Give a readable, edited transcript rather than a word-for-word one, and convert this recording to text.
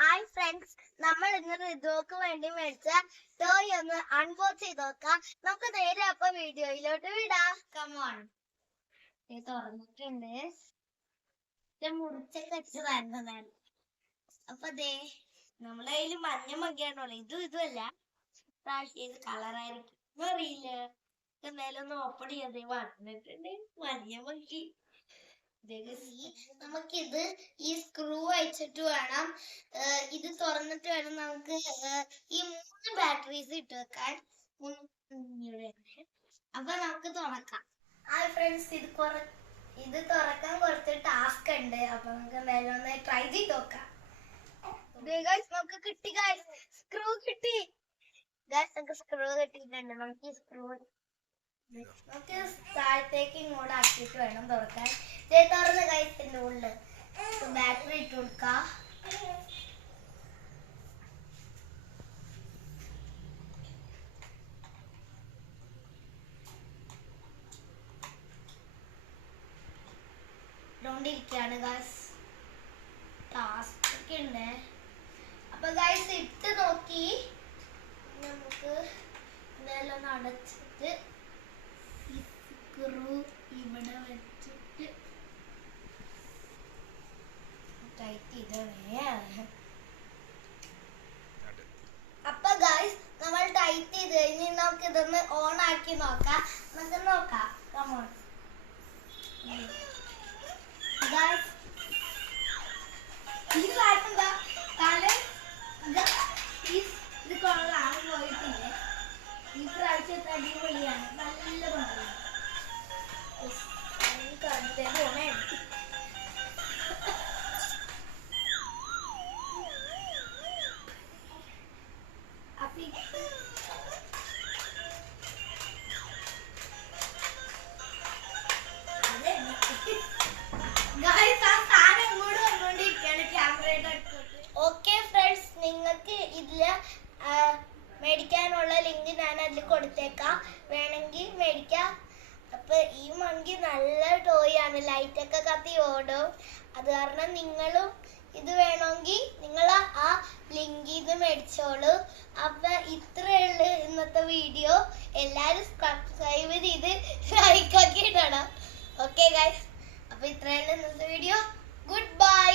Hi friends, നമ്മൾ ഇന്ന് ഋതുക്ക് വേണ്ടി മേടിച്ച ടോയ് ഒന്ന് അൺബോക്സ് ചെയ്ത് നോക്കാം. നമുക്ക് നേരെ അപ്പൊ വീഡിയോയിലോട്ട് വിടാം. കമോൺ. ഇത് തുറന്നിട്ടുണ്ട്. ഇത് മുറിച്ചൊക്കെ വെച്ച് തരുന്നതാണ്. അപ്പൊ ദേ നമ്മളെ കയ്യില് മഞ്ഞ മഗ്ഗിയാണുള്ളത്. ഇതുമല്ല, ഇത് കളറായിരിക്കും അറിയില്ല. എന്തായാലും ഒന്ന് ഓപ്പൺ ചെയ്യാതെ വന്നിട്ടുണ്ട് മഞ്ഞ മഗ്ഗി. നമുക്കിത് ഈ സ്ക്രൂ അയച്ചിട്ട് വേണം, ഇത് തുറന്നിട്ട് വേണം നമുക്ക് ഈ 3 ബാറ്ററീസ് ഇട്ട് വെക്കാൻ. അപ്പൊ നമുക്ക് തുറക്കാം. ഹായ് ഫ്രണ്ട്സ്, ഇത് തുറക്കാൻ കുറച്ച് ടാസ്ക് ഉണ്ട്. അപ്പൊ നമുക്ക് എന്തായാലും ഒന്ന് ട്രൈ ചെയ്ത് നോക്കാം. നമുക്ക് കിട്ടി ഗൈസ്, സ്ക്രൂ കിട്ടി ഗൈസ്. നമുക്ക് സ്ക്രൂ കിട്ടിയിട്ടുണ്ട്. നമുക്ക് ഈ സ്ക്രൂ നമുക്ക് താഴത്തേക്ക് ഇങ്ങോട്ട് ആക്കിയിട്ട് വേണം തുറക്കാൻ. തുറന്ന് കഴിച്ചിന്റെ ഉള്ളിൽ ബാറ്ററി ഇട്ട് കൊടുക്കാം. ഇട്ടോണ്ടിരിക്കുകയാണ് ഗൈസ്. ടാസ്ക് ഒക്കെ ഉണ്ട്. അപ്പൊ ഗൈസ് ഇട്ട് നോക്കി നമുക്ക് എന്തായാലും ഒന്ന് അടച്ചിട്ട് സ്ക്രൂ ഇവിടെ വെച്ചിട്ട് ടൈറ്റ് ചെയ്തേ. അപ്പൊ ഗൈസ് നമ്മൾ ടൈറ്റ് ചെയ്ത് കഴിഞ്ഞ് നമുക്ക് ഇതൊന്ന് ഓൺ ആക്കി നോക്കാം. നമുക്ക് നോക്കാം. കമോൺ ഗൈസ്, ഈ പ്രാവശ്യം ഇത് കൊള്ളാണ് പോയിട്ടില്ലേ. ഈ പ്രാവശ്യത്തെ അടിപൊളിയാണ്, നല്ല കൊണ്ടുപോയി പോണേ. ഓക്കെ ഫ്രണ്ട്സ്, നിങ്ങൾക്ക് ഇതില് മേടിക്കാനുള്ള ലിങ്ക് ഞാൻ അതിൽ കൊടുത്തേക്കാം. വേണമെങ്കിൽ മേടിക്കാം. അപ്പൊ ഈ മങ്കി നല്ല ടോയ് ആണ്, ലൈറ്റൊക്കെ കത്തി ഓടും. അത് കാരണം നിങ്ങളും ഇത് വേണമെങ്കിൽ നിങ്ങൾ ആ ലിങ്കിൽ നിന്ന് മേടിച്ചോളൂ. അപ്പൊ ഇത്രയുള്ളൂ ഇന്നത്തെ വീഡിയോ. എല്ലാരും സബ്സ്ക്രൈബ് ചെയ്ത് ലൈക്ക് ആക്കി ഇടണം. ഓക്കെ ഗൈസ്, അപ്പൊ ഇത്രയുള്ളൂ ഇന്നത്തെ വീഡിയോ. Good bye.